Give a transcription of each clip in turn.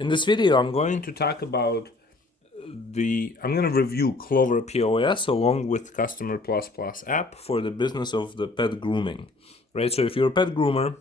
In this video, I'm going to talk about I'm going to review Clover POS along with Customer Plus Plus app for the business of the pet grooming, right? So if you're a pet groomer,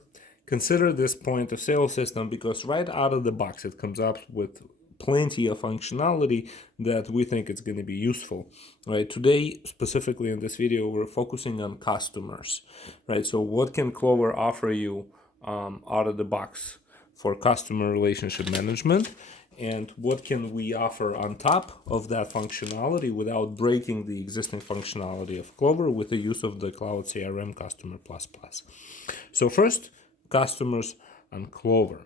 consider this point of sale system because right out of the box, it comes up with plenty of functionality that we think is going to be useful, right? Today, specifically in this video, we're focusing on customers, right? So what can Clover offer you out of the box for customer relationship management, and what can we offer on top of that functionality without breaking the existing functionality of Clover with the use of the Cloud CRM Customer Plus Plus. So first, customers on Clover.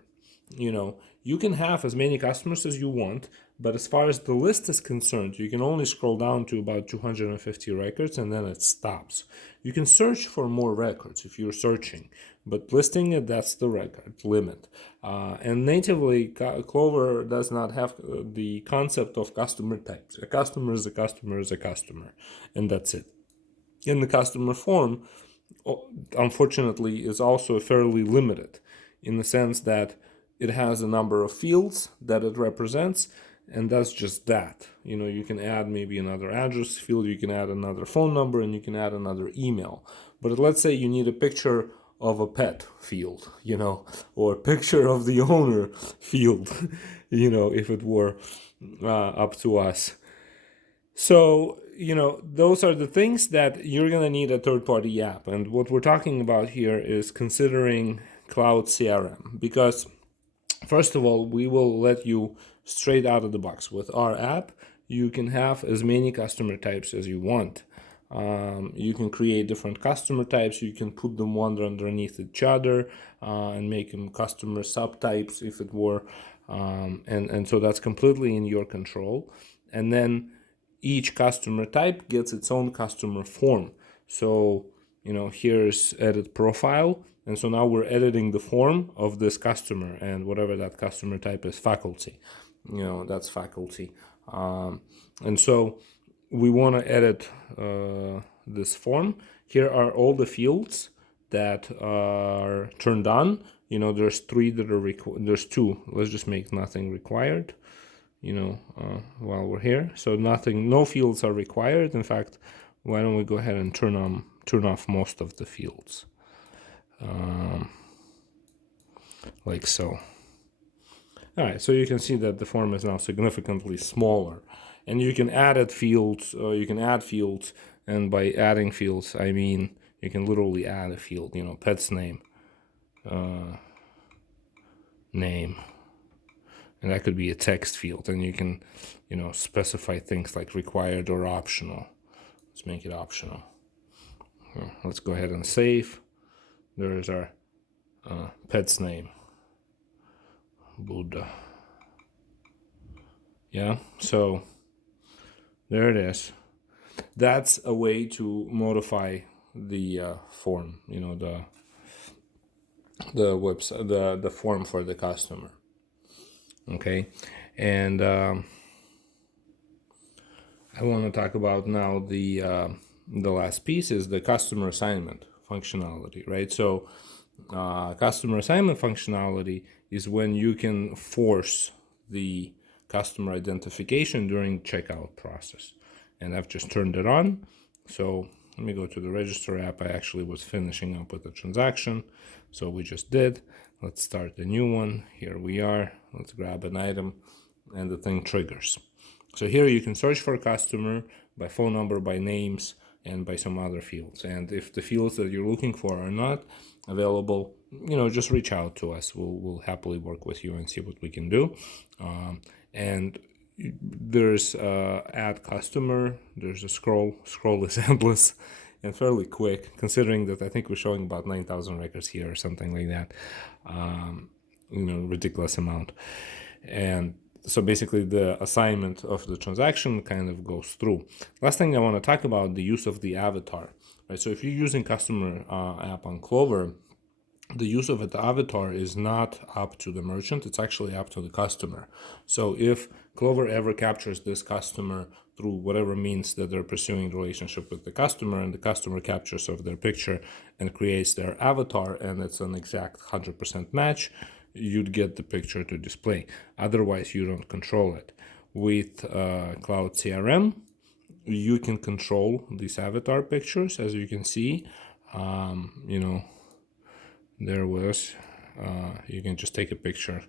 You can have as many customers as you want, but as far as the list is concerned, you can only scroll down to about 250 records and then it stops. You can search for more records if you're searching, but listing it, that's the record limit. And natively, Clover does not have the concept of customer types. A customer is a customer is a customer, and that's it. In the customer form, unfortunately, is also fairly limited in the sense that it has a number of fields that it represents, and that's just that. You can add maybe another address field, you can add another phone number, and you can add another email. But let's say you need a picture of a pet field, or a picture of the owner field, if it were up to us. So, those are the things that you're going to need a third-party app. And what we're talking about here is considering Cloud CRM, because first of all, we will let you straight out of the box. With our app, you can have as many customer types as you want. You can create different customer types. You can put them one underneath each other and make them customer subtypes if it were. And so that's completely in your control. And then each customer type gets its own customer form. So, here's edit profile. And so now we're editing the form of this customer, and whatever that customer type is, faculty, that's faculty. And so we want to edit this form. Here are all the fields that are turned on. There's three that are there's two. Let's just make nothing required, while we're here. So no fields are required. In fact, why don't we go ahead and turn off most of the fields. Like so. All right, so you can see that the form is now significantly smaller, and you can add fields. And by adding fields, I mean you can literally add a field. Pet's name, name, and that could be a text field, and you can, specify things like required or optional. Let's make it optional. Let's go ahead and save. There's our pet's name, Buddha. Yeah, so there it is. That's a way to modify the form, the website, the form for the customer. Okay, and I want to talk about now the last piece is the customer assignment functionality, right? So customer assignment functionality is when you can force the customer identification during checkout process. And I've just turned it on. So let me go to the register app. I actually was finishing up with the transaction. So we just did. Let's start the new one. Here we are. Let's grab an item and the thing triggers. So here you can search for a customer by phone number, by names, and by some other fields. And if the fields that you're looking for are not available, just reach out to us. We'll happily work with you and see what we can do. And there's add customer. There's a scroll. Scroll is endless and fairly quick, considering that I think we're showing about 9,000 records here or something like that. Ridiculous amount. And so basically the assignment of the transaction kind of goes through. Last thing I want to talk about, the use of the avatar, right? So if you're using customer app on Clover, the use of the avatar is not up to the merchant, it's actually up to the customer. So if Clover ever captures this customer through whatever means that they're pursuing the relationship with the customer, and the customer captures of their picture and creates their avatar, and it's an exact 100% match, you'd get the picture to display. Otherwise, you don't control it. With Cloud CRM, you can control these avatar pictures, as you can see. You know, there was, you can just take a picture.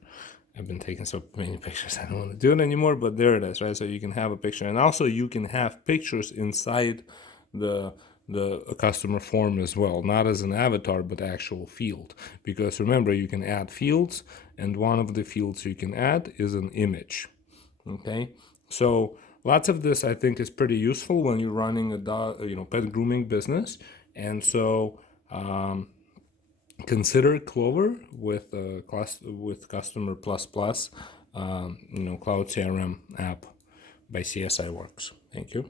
I've been taking so many pictures, I don't want to do it anymore, but there it is, right? So you can have a picture, and also you can have pictures inside the customer form as well, not as an avatar, but actual field. Because remember, you can add fields, and one of the fields you can add is an image. Okay, so lots of this I think is pretty useful when you're running a pet grooming business, and so consider Clover with Customer Plus Plus, Cloud CRM app by CSI Works. Thank you.